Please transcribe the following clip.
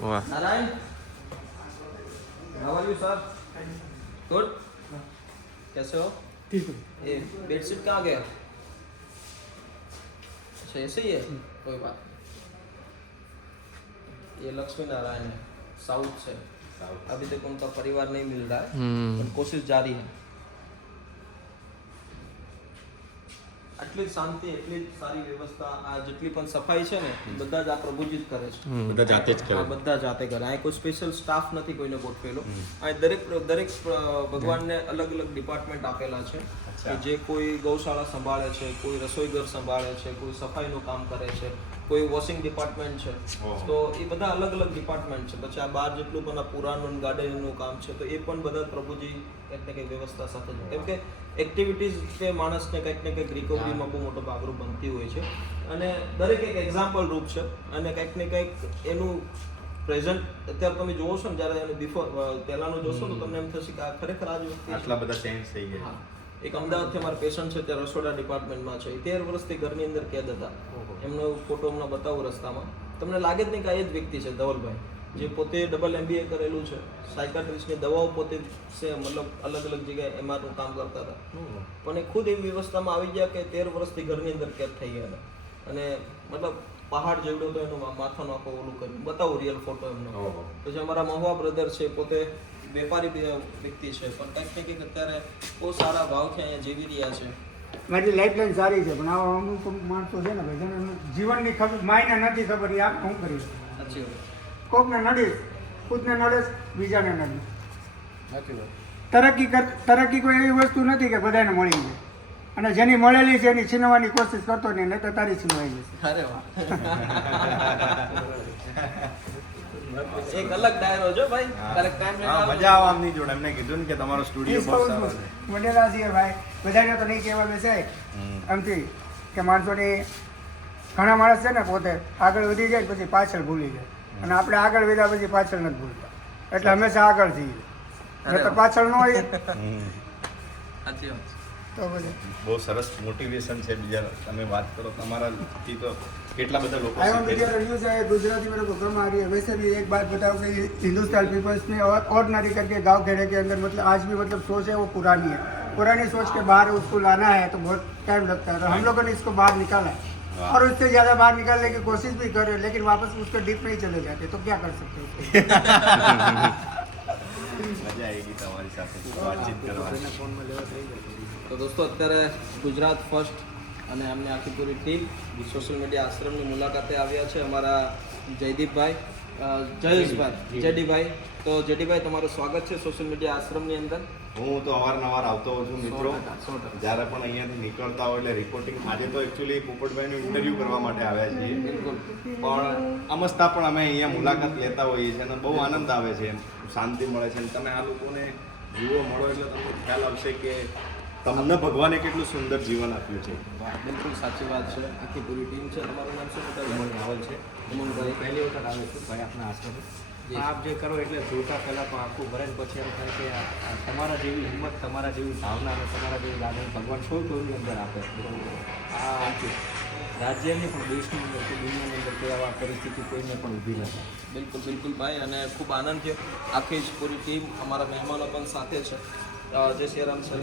वाह Narayan, how are you sir? Good, कैसे हो? ठीक है। ये बेडशीट कहाँ गया? अच्छा ऐसे ही है, कोई बात नहीं। ये लक्ष्मी नारायण है, साउथ से। अभी तक उनका परिवार नहीं मिल रहा है, पर कोशिश जारी है। આટલી શાંતિ, એટલી સારી વ્યવસ્થા, આ જેટલી પણ સફાઈ છે ને બધા જ આ પ્રભુજી જ કરે છે. બધા જાતે જ કરે. હા, બધા જાતે કરે. આ કોઈ સ્પેશિયલ સ્ટાફ નથી કોઈને ગોઠવેલો. આ દરેક ભગવાનને અલગ અલગ ડિપાર્ટમેન્ટ આપેલા છે કે જે કોઈ ગૌશાળા સંભાળે છે, કોઈ રસોઈઘર સંભાળે છે, કોઈ સફાઈનું કામ કરે છે, કોઈ વોશિંગ ડિપાર્ટમેન્ટ છે. તો એ બધા અલગ અલગ ડિપાર્ટમેન્ટ છે. પછી આ બહાર જેટલું પણ આ પુરાણનું ગાર્ડનિંગનું કામ છે તો એ પણ બધા પ્રભુજી કંઈક ને કંઈક વ્યવસ્થા સાથે છે. કેમ કે એક્ટિવિટીઝ કે માણસને કંઈક ને કંઈક રિકવરીમાં બહુ મોટો ભાગરૂપ બનતી હોય છે અને દરેક એક એક્ઝામ્પલ રૂપ છે અને કંઈક ને કંઈક એનું પ્રેઝન્ટ અત્યારે તમે જોવો છો ને જ્યારે એનું બિફોર પહેલાનું જોશો તો તમને એમ થશે કે આ ખરેખર આ જ વ્યક્તિ આટલા બધા ચેન્જ થઈ ગયા. હા, એક અમદાવાદથી અમારા પેશન્ટ છે ત્યાં રસોડા ડિપાર્ટમેન્ટમાં છે. 13 વર્ષથી ઘરની અંદર કેદ હતા. એમનો ફોટો હમણાં બતાવું રસ્તામાં. તમને લાગે જ નહીં કે આ એ જ વ્યક્તિ છે ધવલભાઈ, જે પોતે ડબલ MBA કરેલું છે, સાયકાટ્રિસ્ટની દવાઓ પોતે છે, મતલબ અલગ અલગ જગ્યાએ એમઆરનું કામ કરતા હતા. પણ એ ખુદ એવી વ્યવસ્થામાં આવી ગયા કે 13 વર્ષથી ઘરની અંદર કેદ થઈ ગયા હતા અને મતલબ પહાડ જેવડો તો એનું માથાનો આખો ઓલું કર્યું. બતાવું રિયલ ફોટો એમનો. પછી અમારા મહુવા બ્રધર છે, પોતે વેપારી વ્યક્તિ છે, પણ કંઈક ને કંઈક અત્યારે બહુ સારા ભાવથી અહીંયા જીવી રહ્યા છે. મારી લાઈફ લાઈન સારી છે પણ આવા અમુક માણસો છે ને ભાઈ જેને જીવનની ખબર માયને નથી ખબર એ આપ શું કરી સાચી વાત. કોકને નડીશ, ખુદને નડેશ, બીજાને નડીશ. સાચી વાત. તરક્કી કોઈ એવી વસ્તુ નથી કે બધાને મળી જાય અને જેની મળેલી છે એની છીનવાની કોશિશ કરતો નહીં, નહીં તો તારી છીનવાઈ જશે. અરે વાહ. એક અલગ ડાયરો જો ભાઈ. કરેક્ટ ટાઈમ ને મજા આવે આમની જોડે. એમને કીધું ને કે તમારો સ્ટુડિયો બહુ સારો છે. મળેલા છીએ ભાઈ, બધાને તો નહીં કહેવા બેસે આમથી કે માણસોની ઘણા માણસ છે ને પોતે આગળ વધી જાય પછી પાછળ ભૂલી જાય અને આપણે આગળ વધ્યા પછી પાછળ નથી ભૂલતા, એટલે હંમેશા આગળ જઈએ તો પાછળ ન હોય. સાચી વાત. તો પછી બહુ સરસ મોટિવેશન છે. બીજા તમે વાત કરો તમારાથી તો કેટલા બધા લોકો आई શીખે मीडिया છે. रिव्यूज है गुजराती मेरे को कम आ रही है. वैसे भी एक बात बताऊं कि हिंदुस्तान पीपल्स में ऑर्डिनरी करके गांव खेड़े के अंदर मतलब आज भी मतलब सोच है वो पुरानी है. पुरानी सोच के बाहर उसको लाना है तो बहुत टाइम लगता है. तो हम लोगों ने इसको बाहर निकाला है और उससे ज़्यादा बाहर निकालने की कोशिश भी कर रहे हैं लेकिन वापस उसके डीप में ही चले जाते तो क्या कर सकते हैं. મજા આવેગી તમારી સાથે વાતચીત કરવાની. તો દોસ્તો અત્યારે ગુજરાત ફર્સ્ટ અને અમને આખી પૂરી ટીમ સોશિયલ મીડિયા આશ્રમની મુલાકાતે આવ્યા છે. અમારા જયદીપભાઈ, જયેશભાઈ, જેડીભાઈ. તો જેડીભાઈ તમારું સ્વાગત છે સોશિયલ મીડિયા આશ્રમની અંદર. હું તો અવારનવાર આવતો હોઉં છું મિત્રો. 100%. જ્યારે પણ અહીંયાથી નીકળતા હોય એટલે રિપોર્ટિંગ. આજે તો એકચ્યુઅલી પોપટભાઈનું ઇન્ટરવ્યૂ કરવા માટે આવ્યા છીએ, બિલકુલ. પણ અમસ્તા પણ અમે અહીંયા મુલાકાત લેતા હોઈએ છીએ અને બહુ આનંદ આવે છે, શાંતિ મળે છે. અને તમે આ લોકોને જુઓ મળો એટલે તમને ખ્યાલ આવશે કે તમને ભગવાને કેટલું સુંદર જીવન આપ્યું છે. બિલકુલ સાચી વાત છે. આખી પૂરી ટીમ છે. તમારું નામ શું બતાવ્યું? ઉમંગ રાવલ છે. ઉમંગભાઈ. પહેલી વખત આવે છે ભાઈ આપણા આશ્રમે. આપ જે કરો એટલે જોતા પહેલાં તો આખું ભરે ને પછી એમ થાય કે તમારા જેવી હિંમત, તમારા જેવી ભાવના અને તમારા જેવી લાગણી ભગવાન કોઈની અંદર આપે. આ રાજ્યની પણ દેશની અંદર કે દુનિયાની અંદર કોઈ આવા પરિસ્થિતિ કોઈને પણ ઊભી નથી. બિલકુલ બિલકુલ ભાઈ, અને ખૂબ આનંદ થયો. આખી જ પૂરી ટીમ, અમારા મહેમાનો પણ સાથે છે. જય શ્રી રામ સર.